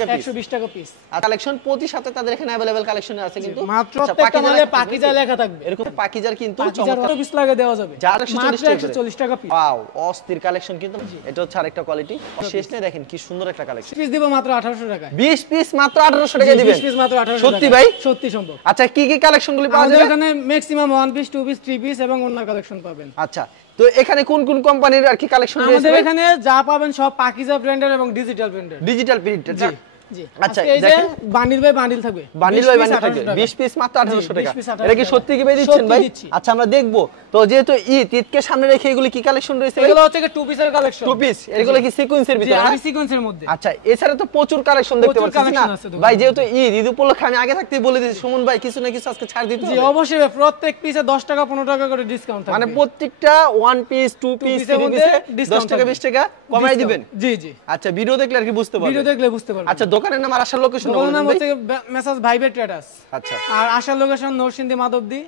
টাকা পিস, 120 টাকা পিস। আর কালেকশন প্রতি সপ্তাহে তাদের এখানে अवेलेबल কালেকশন আছে কিন্তু মাত্র প্রত্যেকটা মালে পাকিজা লেখা থাকবে। এরকম পাকিজার কিন্তু চমৎকার পিস লাগে দেওয়া যাবে, যার মাত্র 140 টাকা পিস। ওয়াও, অস্থির কালেকশন কিন্তু এটা হচ্ছে আরেকটা কোয়ালিটি। শেষ নেই, দেখেন কি সুন্দর একটা কালেকশন। পিস দিব মাত্র 1800 টাকা, 20 পিস মাত্র 1800 টাকা দিবেন। 20 পিস মাত্র 1800 টাকা। সত্যি ভাই? সত্যি সম্ভব। আচ্ছা, কি কি কালেকশনগুলি পাওয়া আমাদের যাবে? এখানে ম্যাক্সিমাম 1 পিস 2 পিস 3 পিস এবং অন্য কালেকশন পাবেন। আচ্ছা, তো এখানে কোন কোন কোম্পানির আর কি কালেকশন রয়েছে? আমাদের এখানে যা পাবেন সব পাকিজা ব্র্যান্ডের এবং ডিজিটাল ব্র্যান্ডের। Digital printed. জি জি। আচ্ছা, এই যে বান্ডিল বাই বান্ডিল থাকবে, বান্ডিল বাই বান্ডিল থাকবে 20 পিস মাত্র 1800 টাকা। এটা কি সত্যি কি ভাই দিচ্ছেন ভাই? আচ্ছা, আমরা দেখবো। তো যেহেতু ঈদকে সামনে রেখে এগুলি কি কালেকশন রয়েছে? এগুলো হচ্ছে 2 পিসের কালেকশন। 2 পিস, এগুলো কি সিকোয়েন্সের ভিতরে? জি, আমি সিকোয়েন্সের মধ্যে। আচ্ছা, এছাড়া তো প্রচুর কালেকশন দেখতে পাচ্ছি না ভাই? যেহেতু ঈদ উপলক্ষে আমি আগে থাকতেই বলে দিয়েছি সুমন ভাই কিছু না কিছু আজকে ছাড় দিতে হবে। জি অবশ্যই, প্রত্যেক পিসে 10 টাকা 15 টাকা করে ডিসকাউন্ট থাকবে। মানে প্রত্যেকটা 1 পিস 2 পিস 3 পিসে 10 টাকা 20 টাকা কমাই দিবেন। জি জি। আচ্ছা, ভিডিও দেখলে আর কি বুঝতে পারবেন। ভিডিও দেখলে বুঝতে পারবেন। আচ্ছা, দোকানের নাম আর আসার লোকেশন দোকানের নাম হচ্ছে মেসাজ ভাইবে ট্রেডার্স। আচ্ছা, আর আসার location Narsingdi Madhabdi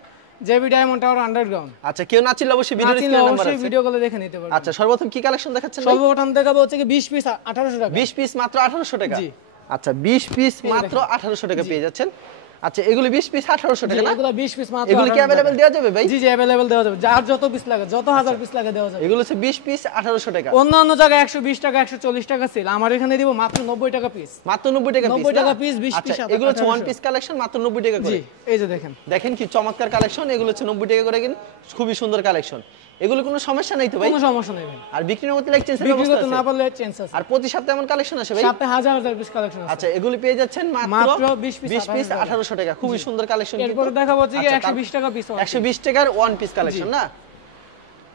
JB diamond tower underground. আচ্ছা, কেউ না চিনলে অবশ্যই ভিডিও স্ক্রিনে নাম্বার আছে, অবশ্যই ভিডিও কলে দেখে নিতে পারবেন। আচ্ছা, সর্বপ্রথম কি কালেকশন দেখাচ্ছেন? সর্বপ্রথম দেখাবো হচ্ছে 20 পিস 1800 টাকা। 20 পিস মাত্র 1800 টাকা। জি। আচ্ছা, 20 পিস মাত্র 1800 টাকা পেয়ে যাচ্ছেন। আচ্ছা, এগুলো 20 পিস 1800 টাকা না? এগুলো 20 পিস মাত্র। এগুলো কি अवेलेबल দেওয়া যাবে ভাই? জি জি अवेलेबल দেওয়া যাবে, যার যত পিস লাগে, যত হাজার পিস লাগে দেওয়া যাবে। এগুলো হচ্ছে 20 পিস 1800 টাকা। অন্যান্য জায়গায় 120 টাকা 140 টাকা সেল, আমার এখানে দিব মাত্র 90 টাকা পিস। মাত্র 90 টাকা পিস। 90 টাকা পিস 20 পিস। আচ্ছা, এগুলো হচ্ছে 1 পিস কালেকশন মাত্র 90 টাকা করে। জি, এই যে দেখেন। দেখেন কি চমৎকার কালেকশন, এগুলো হচ্ছে 90 টাকা করে কিন, খুবই সুন্দর কালেকশন। এগুলো কোনো সমস্যা নাই তো ভাই? কোনো সমস্যা নাই ভাই। আর বিক্রির মধ্যে লাইক চেঞ্জের বিক্রি ব্যবস্থা করতে আছে? না পারলে চেঞ্জ আছে। আর প্রতি সপ্তাহে এমন কালেকশন আসে ভাই? সপ্তাহে হাজার হাজার পিস কালেকশন আছে। আচ্ছা, এগুলো পেয়ে যাচ্ছেন মাত্র 20 পিস 1800 টাকা। খুবই সুন্দর কালেকশন। এরপর দেখাবো যে 120 টাকা পিস। 120 টাকার 1 পিস কালেকশন না?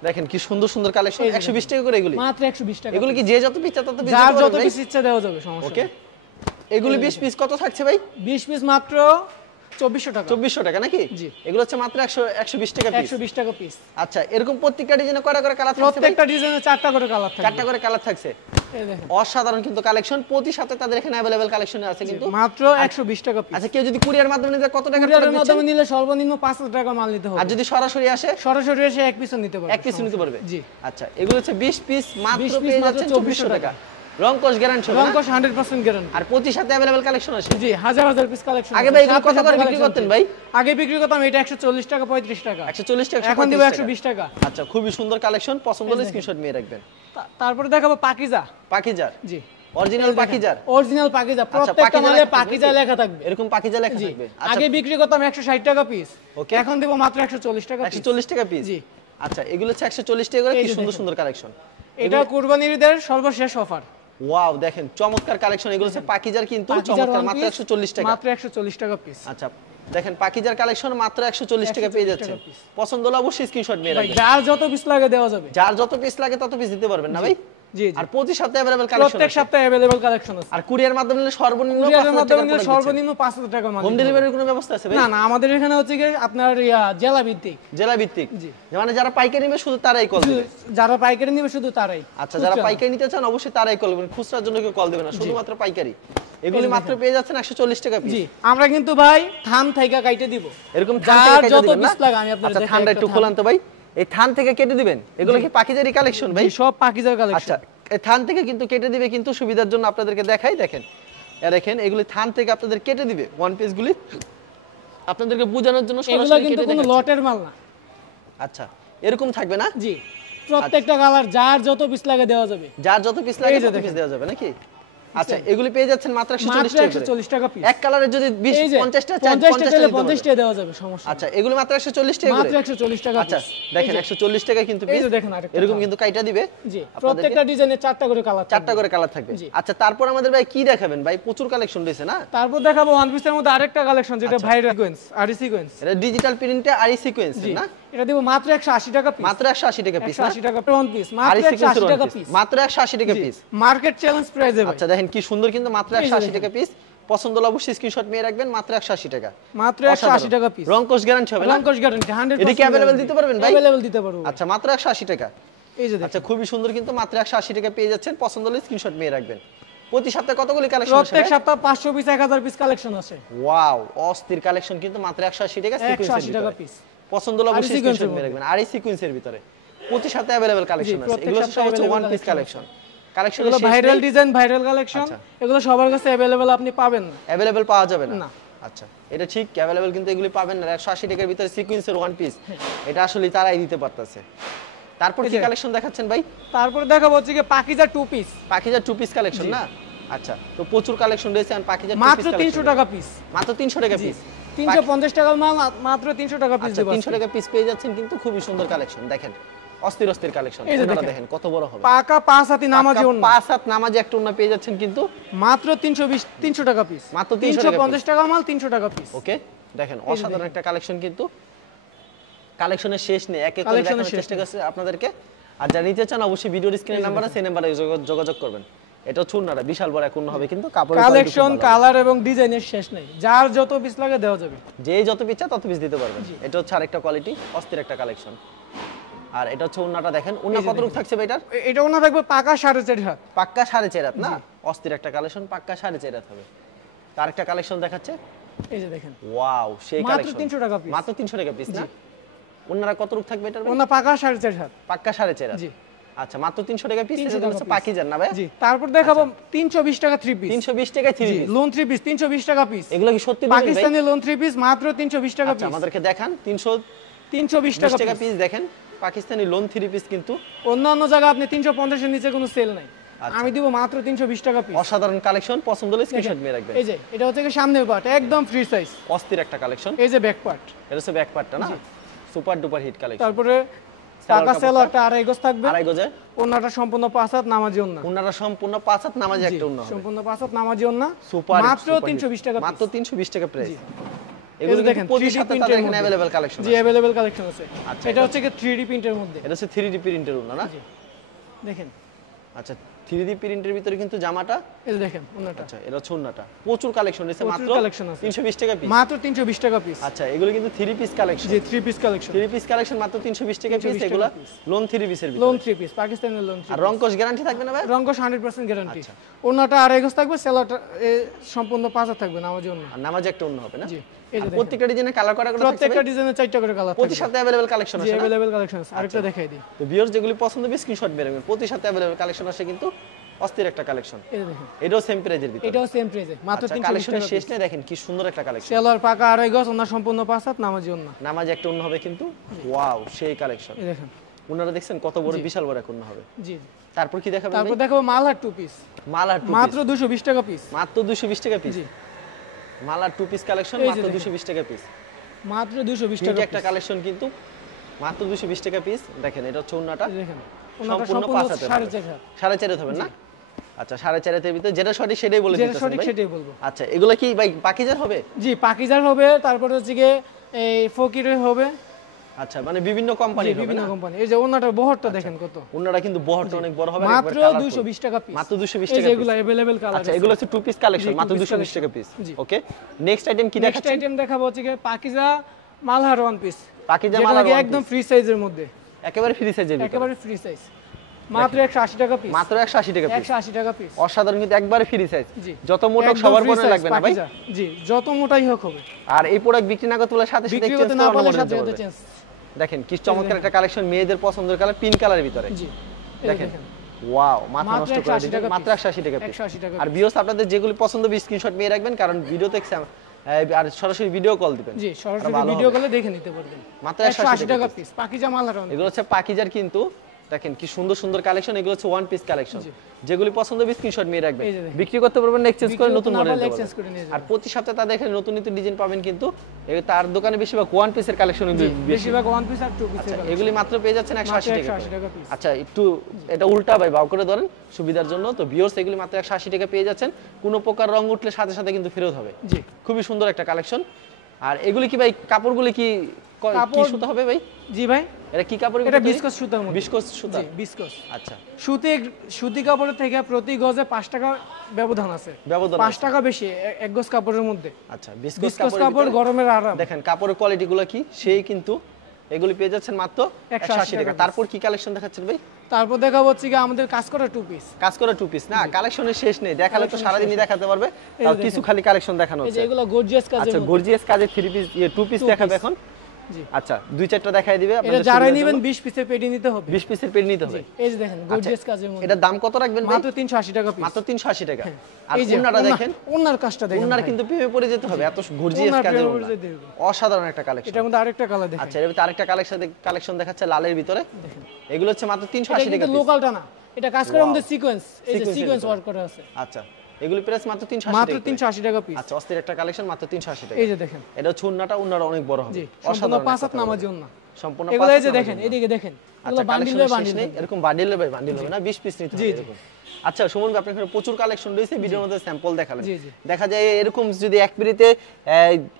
দেখেন কি সুন্দর সুন্দর কালেকশন। 120 টাকা করে এগুলি? মাত্র 120 টাকা। এগুলো কি যে যত পিস তত পিস যার দিতে যত পারবেন? পিস ইচ্ছা দেওয়া যাবে, সমস্যা ওকে। এগুলি 20 পিস কত থাকছে ভাই? 20 পিস মাত্র 2400 টাকা। 2400 টাকা নাকি? জি। এগুলো হচ্ছে মাত্র 120 টাকা পিস। 120 টাকা পিস। আচ্ছা, এরকম প্রত্যেকটা ডিজাইনে কয়টা করে কালার থাকছে? প্রত্যেকটা ডিজাইনে 4টা করে কালার থাকবে। 4টা করে কালার থাকছে। এই দেখেন অসাধারণ কিন্তু কালেকশন। প্রতি সপ্তাহে তাদের এখানে अवेलेबल কালেকশন আছে কিন্তু মাত্র 120 টাকা পিস। আচ্ছা, কেউ যদি কুরিয়ার মাধ্যমে নিতে কত টাকা কুরিয়ারের দিচ্ছেন? মাধ্যমে নিলে সর্বনিম্ন 5000 টাকা মাল নিতে হবে। আর যদি সরাসরি আসে? সরাসরি এসে এক পিসও নিতে পারবে। এক পিস নিতে পারবে। জি। আচ্ছা, এগুলো হচ্ছে 20 পিস মাত্র 20 পিস পেয়ে মাত্র যাচ্ছেন 2400 2400 টাকা। রংকশ গ্যারান্টি হবে? রংকশ 100% গ্যারান্টি। আর প্রতি সপ্তাহে अवेलेबल কালেকশন আছে? জি, হাজার হাজার পিস কালেকশন। আগে ভাই এগুলো কত করে বিক্রি করতেন ভাই? আগে বিক্রি করতাম এটা 140 টাকা 35 টাকা। 140 টাকা। এখন দিব 120 টাকা। আচ্ছা, খুবই সুন্দর কালেকশন। পছন্দ হলে স্ক্রিনশট নিয়ে রাখবেন। তারপরে দেখাবো পাকিজা। পাকিজার? জি। অরিজিনাল পাকিজার? অরিজিনাল পাকিজা, প্রত্যেকটা মালে পাকিজা লেখা থাকবে। এরকম পাকিজা লেখা থাকবে? আগে বিক্রি করতাম 160 টাকা পিস। ওকে। এখন দেব মাত্র 140 টাকা পিস। 140 টাকা পিস? জি। আচ্ছা, এগুলো হচ্ছে 140 টাকা করে। কি সুন্দর সুন্দর কালেকশন। এটা কুরবানির ঈদের সর্বশেষ অফার। ওয়াও, দেখেন চমৎকার কালেকশন। এগুলো হচ্ছে পাকিজার কিন্তু চমৎকার, মাত্র 140 টাকা। মাত্র 140 টাকা পিস। আচ্ছা, দেখেন পাকিজার কালেকশন মাত্র 140 টাকা পেয়ে যাচ্ছেন। পছন্দ হলে অবশ্যই স্ক্রিনশট নিয়ে রাখবেন। যার যত পিস লাগে দেওয়া যাবে। যার যত পিস লাগে তত পিস দিতে পারবেন না ভাই? জি। আর প্রতি সপ্তাহে अवेलेबल কালেকশন আছে? প্রত্যেক সপ্তাহে अवेलेबल কালেকশন আছে। আর কুরিয়ার মাধ্যমে নিলে সর্বনিম্ন 5000 টাকা মাল। হোম ডেলিভারির কোনো ব্যবস্থা আছে ভাই? না না, আমাদের এখানে হচ্ছে কি আপনার জেলা ভিত্তিক। জেলা ভিত্তিক? জি। মানে যারা পাইকারি নেবে শুধু তারাই কল দিবে? যারা পাইকারি নেবে শুধু তারাই। আচ্ছা, যারা পাইকারি নিতে চান অবশ্যই তারাই কল দিবেন, খুচরার জন্য কেউ কল দিবে না, শুধুমাত্র পাইকারি। এগুলি মাত্র পেয়ে যাচ্ছেন 140 টাকা পিস। জি, আমরা কিন্তু ভাই থান থেকে কাইটে দিব। এরকম থান থেকে কেটে যত দিবেন না? পিস লাগে আমি আপনাদের আচ্ছা, দেখাই। থানটা একটু খোলান তো ভাই। এই থান থেকে কেটে দিবেন? এগুলো কি পাকিজারি কালেকশন ভাই? সব পাকিজার কালেকশন। আচ্ছা, এই থান থেকে কিন্তু কেটে দিবে, কিন্তু সুবিধার জন্য আপনাদেরকে দেখাই। দেখেন দেখেন, এগুলি থান থেকে আপনাদের কেটে দিবে। ওয়ান পিস গুলি আপনাদেরকে বোঝানোর জন্য এগুলো সরাসরি কিন্তু কেটে কোনো দেখাচ্ছি। লটের মাল না। আচ্ছা, এরকম থাকবে না? জি, প্রত্যেকটা কালার যার যত পিস লাগে দেওয়া যাবে। যার যত পিস লাগে তত পিস দেওয়া যাবে নাকি? আচ্ছা, এগুলি পেয়ে যাচ্ছেন মাত্র 140 টাকা পিস। এক কালারের যদি 20 50 টা চাই 50 টা দেওয়া যাবে, সমস্যা। আচ্ছা, এগুলি মাত্র 140 টাকা করে? মাত্র 140 টাকা। আচ্ছা, দেখেন 140 টাকা কিন্তু পিস। দেখেন আরেকটা এরকম কিন্তু কাইটা দিবে। জি, প্রত্যেকটা ডিজাইনে 4টা করে কালার, 4টা করে কালার থাকবে। আচ্ছা, তারপর আমাদের ভাই কি দেখাবেন ভাই? প্রচুর কালেকশন রয়েছে না? তারপর দেখাবো ওয়ান পিসের মধ্যে আরেকটা কালেকশন, যেটা ভাই সিকোয়েন্স আর সিকোয়েন্স। এটা ডিজিটাল প্রিন্টে আর সিকোয়েন্স না? এটা দেব মাত্র 180 টাকা পিস। মাত্র 180 টাকা পিস? 180 টাকা ওয়ান পিস, মাত্র 180 টাকা পিস। মাত্র 180 টাকা পিস মার্কেট চ্যালেঞ্জ প্রাইসে ভাই। আচ্ছা, দেখেন কি সুন্দর, কিন্তু মাত্র 180 টাকা পিস। পছন্দ হলে অবশ্যই স্ক্রিনশট নিয়ে রাখবেন। মাত্র 180 টাকা। মাত্র 180 টাকা পিস। রংকশ গ্যারান্টি হবে না? রংকশ গ্যারান্টি 100%। এটা কি अवेलेबल দিতে পারবেন ভাই? अवेलेबल দিতে পারবো। আচ্ছা, মাত্র 180 টাকা। এই যে দেখেন। আচ্ছা, খুবই সুন্দর, কিন্তু মাত্র 180 টাকা পেয়ে যাচ্ছেন। পছন্দ হলে স্ক্রিনশট নিয়ে রাখবেন। প্রতি সপ্তাহে কতগুলি কালেকশন আছে? প্রত্যেক সপ্তাহে 500 পিস 1000 পিস কালেকশন আছে। ওয়াও, অস্থির কালেকশন, কিন্তু মাত্র 180 টাকা। 180 টাকা পিস। পছন্দ হলে অবশ্যই স্ক্রিনশট নিয়ে রাখবেন। আর এই সিকোয়েন্সের ভিতরে প্রতি সপ্তাহে अवेलेबल কালেকশন আছে। এগুলো সব হচ্ছে ওয়ান পিস কালেকশন। কালেকশন এগুলো ভাইরাল ডিজাইন, ভাইরাল কালেকশন, আচ্ছা। এগুলো সবার কাছে अवेलेबल আপনি পাবেন না। अवेलेबल পাওয়া যাবে না না। আচ্ছা, এটা ঠিক अवेलेबल কিন্তু এগুলি পাবেন না। 180 টাকার ভিতরে সিকোয়েন্সের ওয়ান পিস, এটা আসলে তারাই দিতে পারতেছে। তারপর কি কালেকশন দেখাচ্ছেন ভাই? তারপরে দেখাবো হচ্ছে কি Pakiza two piece. Pakiza two piece collection না? আচ্ছা, তো প্রচুর কালেকশন রয়েছে। আর পাকিজা টু পিস মাত্র 300 টাকা পিস। মাত্র 300 টাকা পিস। 350 টাকার মাল মাত্র 300 টাকা পিস আচ্ছা, দেব। 300 টাকা পিস পেয়ে যাচ্ছেন কিন্তু খুবই সুন্দর কালেকশন। দেখেন অস্থির অস্থির কালেকশন, এই যে আপনারা দেখেন। দেখেন কত বড় হবে। পাকা 5 হাতি নামাজি ওন্না। 5 হাত নামাজি একটা ওন্না পেয়ে যাচ্ছেন কিন্তু মাত্র 300 টাকা পিস। মাত্র 300 টাকা 350 টাকা মাল 300 টাকা পিস। ওকে, দেখেন অসাধারণ একটা কালেকশন কিন্তু। কালেকশনের শেষ নেই, এক এক করে কালেকশনের দেখানোর শেষ চেষ্টা করছি আপনাদেরকে। আর যারা নিতে চান অবশ্যই ভিডিওর স্ক্রিনে নাম্বার আছে, এই নাম্বারে যোগাযোগ করবেন। এটা চুন্নাটা বিশাল বড় এক ওন্না হবে কিন্তু কাপড়ের কালেকশন, কালার এবং ডিজাইনের শেষ নেই। যার যত পিস লাগে দেওয়া যাবে। যে যত পিস চায় তত পিস দিতে পারবেন। এটা হচ্ছে আরেকটা কোয়ালিটি, অস্থির একটা কালেকশন। আর এটা হচ্ছে ওন্নাটা দেখেন, ওন্না কত রূপ থাকছে ভাই এটার? এটা ওনা থাকবে পাকা 4.5 হাত। পাক্কা 4.5 হাত না? অস্থির একটা কালেকশন, পাক্কা 4.5 হাত হবে। তার একটা কালেকশন দেখাচ্ছে, এই যে দেখেন ওয়াও সেই মাত্র কালেকশন। 300 টাকা পিস। মাত্র 300 টাকা পিস না? ওন্নারা কত রূপ থাকবে এটার? ওনা পাকা 4.5 হাত। পাক্কা 4.5 হাত। জি। আচ্ছা, মাত্র 300 টাকা পিস। 300 এটা হচ্ছে টাকা পাকিজার না ভাই? জি। তারপর দেখাবো 320 টাকা 3 পিস। 320 টাকায় 3 জি, পিস। লোন 3 পিস 320 টাকা পিস। এগুলো কি সত্যি দিবেন ভাই? পাকিস্তানি লোন 3 পিস মাত্র 320 টাকা আচ্ছা, পিস। আমাদেরকে দেখান। 320 টাকা টাকা পিস। পিস দেখেন, পাকিস্তানি লোন 3 পিস কিন্তু। অন্যান্য জায়গা আপনি 350 এর নিচে কোনো সেল নাই। আচ্ছা। আমি দিব মাত্র 320 টাকা পিস। অসাধারণ কালেকশন, পছন্দ হলে স্ক্রিনশট নিয়ে রাখবেন। এই যে এটা হচ্ছে কি সামনের পার্ট একদম ফ্রি সাইজ। অস্থির একটা কালেকশন। এই যে ব্যাক পার্ট। এটা হচ্ছে ব্যাক পার্টটা না? Super duper hit collection. তারপরে সালোয়ার পাকা কাপড়টা? সেলোয়ারটা আড়াই গজ থাকবে। আড়াই গজে ওন্নাটা সম্পূর্ণ 5 হাত নামাজি ওন্না। ওন্নারা সম্পূর্ণ 5 হাত নামাজি জি, একটা ওন্না হবে। সম্পূর্ণ 5 হাত নামাজি ওন্না। সুপার মাত্র 320 টাকা মাত্র পিস। 320 টাকা প্রাইস। জি। এগুলো এই যে দেখেন, দেখেন 25 3D সাথে প্রিন্টের তাদের এখানে মধ্যে। अवेलेबल কালেকশন জি, আছে। अवेलेबल কালেকশন আছে। আচ্ছা, এটা হচ্ছে কি 3D প্রিন্টের মধ্যে। এটা হচ্ছে 3D প্রিন্টের ওন্না না? জি। দেখেন আচ্ছা, 3D প্রিন্টের ভিতরে কিন্তু জামাটা। এই যে দেখেন ওন্নাটা। আচ্ছা, এটা হচ্ছে ওন্নাটা। প্রচুর কালেকশন রয়েছে, প্রচুর মাত্র কালেকশন আছে। 320 টাকা পিস। মাত্র 320 টাকা পিস। আচ্ছা, এগুলো কিন্তু 3 পিস কালেকশন। জি, 3 পিস কালেকশন। 3 পিস কালেকশন মাত্র 320 টাকা পিস। 320 টাকা এগুলো piece। লোন 3 পিসের ভিতরে। লোন 3 পিস, পাকিস্তানের লোন 3 আর রংকশ গ্যারান্টি থাকবে না ভাই? রংকশ 100% গ্যারান্টি। আচ্ছা। ওন্নাটা আড়াই গজ থাকবে, সেলোয়ারটা সম্পূর্ণ 5 হাত থাকবে নামাজি ওন্না। আর নামাজে একটা ওন্না হবে না? জি, এই যে আর দেখেন। প্রত্যেকটা ডিজাইনে কালার করা প্রত্যেকটা ডিজাইনে 4টা করে কালার প্রতি থাকবে। সাথে अवेलेबल কালেকশন জি, আছে না? अवेलेबल কালেকশন আছে। আরেকটা দেখাই দিই। তো ভিউয়ার্স যেগুলি পছন্দ হবে স্ক্রিনশট মেরে রাখবেন। প্রতি সাথে अवेलेबल কালেকশন আসে কিন্তু, অস্থির একটা কালেকশন। এই যে দেখেন এটাও সেম প্রাইজের ভিতরে। এটাও সেম প্রাইসে মাত্র 320 কালেকশনের টাকা শেষ পিস। নেই, দেখেন কি সুন্দর একটা কালেকশন। সেলোয়ার পাকা আড়াই গজ, ওন্না সম্পূর্ণ 5 হাত নামাজি ওন্না। নামাজে একটা ওন্না হবে কিন্তু, ওয়াও সেই কালেকশন। এই দেখেন। ওনারা দেখছেন কত বড়, বিশাল বড় এক ওন্না হবে। জি। তারপর কি দেখাবেন তারপর ভাই? দেখাবো মালহার 2 পিস। মালার টু মাত্র 220 টাকা পিস। মাত্র 220 টাকা পিস। জি। মালার টু পিস কালেকশন এই যে মাত্র দেখেন। 220 টাকা পিস। মাত্র 220 হিট টাকা একটা পিস। কালেকশন কিন্তু, মাত্র 220 টাকা পিস। দেখেন এটা হচ্ছে ওন্নাটা, এই দেখেন ওন্নাটা সম্পূর্ণ সম্পূর্ণ 5 হাতের 4.5 হাত। 4.5 হবে না? আচ্ছা, 4.5 ভিতরে যেটা সঠিক সেটাই বলে যেটা দিতেছেন সঠিক ভাই। সেটাই বলবো। আচ্ছা, এগুলো কি ভাই পাকিজার হবে? জি, পাকিজার হবে, তারপর হচ্ছে গিয়ে এই ফকিরের হবে। আচ্ছা, মানে বিভিন্ন জি, কোম্পানি হবে বিভিন্ন না? কোম্পানি। এই যে ওন্নাটার বহরটা দেখেন কত। ওন্নাটা কিন্তু বহরটা অনেক বড় হবে, মাত্র একবার colourful। 220 টাকা পিস। মাত্র 220 এই টাকা যে পিস। এগুলো अवेलेबल কালার আচ্ছা, আছে। এগুলো হচ্ছে টু পিস কালেকশন, জি, মাত্র two piece 220 টাকা পিস। জি। ওকে, নেক্সট আইটেম কি নেক্সট দেখাচ্ছেন? আইটেম দেখাবো হচ্ছে গিয়ে পাকিজা মালহার 1 পিস। পাকিজা যেটা মালার লাগে one একদম piece। ফ্রি সাইজের মধ্যে। একেবারে ফ্রি সাইজের ভিতরে। একেবারে ফ্রি সাইজ। মাত্র 180 টাকা পিস। মাত্র 180 টাকা পিস। 180 টাকা পিস। অসাধারণ কিন্তু, একবারে ফ্রি সাইজ। জি। যত মোটা হোক একদম সবার free মনে size লাগবে না ভাই? পাকিজা। জি, যত মোটাই হোক হবে। আর এই প্রোডাক্ট বিক্রি না করতে বলে সাথে সাথে বিক্রি exchange করতে না করে অন্য পারলে model সাথে নিতে সাথে পারবে। চেঞ্জ। দেখেন কি চমৎকার একটা কালেকশন, মেয়েদের পছন্দের কালার, পিঙ্ক কালারের ভিতরে। জি। এই দেখেন দেখেন ওয়াও, মাথা মাত্র নষ্ট করে 180 দিবেন। টাকা মাত্র piece। 180 টাকা পিস। 180 টাকা আর ভিউয়ার্স আপনাদের যেগুলো পছন্দ হবে স্ক্রিনশট নিয়ে রাখবেন, কারণ ভিডিওতে আর সরাসরি ভিডিও কল দিবেন। জি, আর সরাসরি ভালো ভিডিও হবে। কলে দেখে নিতে পারবেন। মাত্র 180 টাকা পিস। পাকিজা মালহার 1 এগুলো হচ্ছে পাকিজার কিন্তু, দেখেন কি সুন্দর সুন্দর কালেকশন। এগুলো হচ্ছে ওয়ান পিস কালেকশন, জি। যেগুলি পছন্দ হবে স্ক্রিনশট নিয়ে রাখবেন। এই যে দেখেন। বিক্রি করতে পারবেন, এক্সচেঞ্জ করে বিক্রি নতুন করতে না মডেল পারলে নিতে exchange পারবেন। করে নিয়ে আর যাবেন। প্রতি সপ্তাহে তাদের এখানে নতুন নতুন ডিজাইন পাবেন কিন্তু। তার দোকানে বেশিরভাগ ওয়ান পিসের কালেকশন বেশি। বেশিরভাগ 1 পিস আর 2 পিসের আচ্ছা, কালেকশন। এগুলি মাত্র পেয়ে যাচ্ছেন 180 টাকা 180 টাকা পিস। আচ্ছা, একটু এটা উল্টা ভাই বাউ করে ধরেন সুবিধার জন্য। তো ভিউয়ার্স এগুলি মাত্র 180 টাকা পেয়ে যাচ্ছেন। কোনো প্রকার রং উঠলে সাথে সাথে কিন্তু ফেরত হবে। জি। খুবই সুন্দর একটা কালেকশন। আর এগুলি কি ভাই কাপড়গুলি কি কি কাপড়- সুতা হবে ভাই? জি ভাই, এটা কি কাপড়? এটা বিস্কস সুতার মধ্যে। বিস্কস সুতা। জি, বিস্কস। আচ্ছা, সুতি কাপড়ের থেকে প্রতি গজে 5 টাকা ব্যবধান আছে। ব্যবধান 5 আছে। টাকা বেশি এক গজ কাপড়ের মধ্যে। আচ্ছা, বিস্কস বিস্কস কাপড় কাপড় গরমের আরাম। দেখেন কাপড়ের কোয়ালিটি গুলো কি সেই কিন্তু। এগুলি পেয়ে যাচ্ছেন মাত্র 180 টাকা। টাকা তারপর কি কালেকশন দেখাচ্ছেন ভাই? তারপর দেখাবো হচ্ছে কি আমাদের কাজ করা 2 পিস। কাজ করা টু পিস না, কালেকশনের শেষ নেই। দেখালে তো Collection সারাদিনই দেখাতে পারবে। এই তাও যে কিছু দেখেন। খালি কালেকশন দেখানো এই যে হচ্ছে। এগুলো গর্জিয়াস কাজের আচ্ছা, মধ্যে। গর্জিয়াস কাজের three piece, two piece Two দেখাবে piece। এখন। জি। আচ্ছা 2-4টা দেখাই দিবে এটা আপনাদের যারাই সুবিধার নেবেন জন্য। 20 পিসের পেডি নিতে হবে 20 পিসের পেড নিতে হবে। এই যে দেখেন গর্জিয়াস কাজের মধ্যে এটার দাম কত রাখবেন ভাই? মাত্র 380 টাকা পিস মাত্র 380 টাকা। আর এই যে ওন্নাটা দেখেন, ওন্নার কাজটা দেখেন ওন্নার ভাই। কিন্তু প্রেমে পড়ে যেতে হবে, এত গর্জিয়াস ওন্নার কাজের প্রেমে ওন্না। পড়ে যেতে হবে। অসাধারণ একটা কালেকশন। এটার মধ্যে আরেকটা কালার দেখেন আচ্ছা এর ভিতরে আরেকটা কালেকশন দেখাচ্ছে লালের ভিতরে। দেখেন এগুলো হচ্ছে মাত্র এটা 380 টাকা কিন্তু পিস। লোকালটা না, এটা কাজ করার Wow. মধ্যে সিকোয়েন্স, এই যে Sequence এর সিকোয়েন্স ভিতরে। ওয়ার্ক করা আছে আচ্ছা এগুলো প্রাইস মাত্র 380 মাত্র টাকা। 380 টাকা পিস আচ্ছা অস্থির একটা কালেকশন, মাত্র 380 টাকা। এই যে দেখেন এটা হচ্ছে উন্নাটা অনেক বড় হবে। জি সম্পূর্ণ 5 হাত নামাজি ওন্না সম্পূর্ণ এগুলো এই যে পাঁচ দেখেন নামাজি এদিকে দেখেন আচ্ছা এগুলো বান্ডিল কালেকশনের বাই শেষ বান্ডিল নেই, এরকম বান্ডিল বাই বান্ডিল হবে না, 20 পিস নিতে জি, হবে জি। এরকম। আচ্ছা সুমন ভাই, আপনার এখানে প্রচুর কালেকশন রয়েছে, ভিডিওর মধ্যে স্যাম্পল দেখালেন। জি, জি। দেখা যায় এরকম যদি এক পিরিতে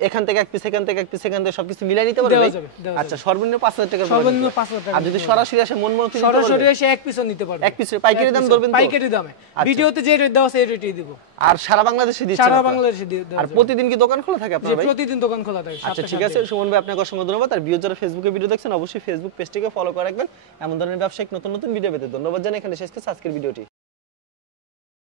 এখান থেকে এক পিস, এখান থেকে এক পিস, এখান থেকে সবকিছু মিলাই নিতে পারবে দেওয়া ভাই? যাবে, দেওয়া আচ্ছা সর্বনিম্ন 5000 টাকা সর্বনিম্ন 5,000 টাকা আর যদি নিতে সরাসরি আসে মন মতো নিতে সরাসরি পারবে? এসে এক পিসও নিতে পারবে এক পিসের পাইকারি দাম ধরবেন তো? পাইকারি দামে ভিডিওতে যে রেট দেওয়া আছে এই রেটেই দিব আর সারা বাংলাদেশে দিচ্ছেন সারা আপনারা? বাংলাদেশে দেওয়া আর যাবে। প্রতিদিন কি দোকান খোলা থাকে যে আপনার ভাই? প্রতিদিন দোকান খোলা থাকে আচ্ছা 7টা ঠিক আছে সুমন ভাই, আপনাকে অসংখ্য ধন্যবাদ। আর ভিডিও যারা ফেসবুকে ভিডিও দেখছেন অবশ্যই ফেসবুক পেজটিকে ফলো করে রাখবেন, এমন ধরনের ব্যবসায়িক নতুন নতুন ভিডিও পেতে। ধন্যবাদ জানাই, এখানে শেষ করছি আজকের ভিডিওটি।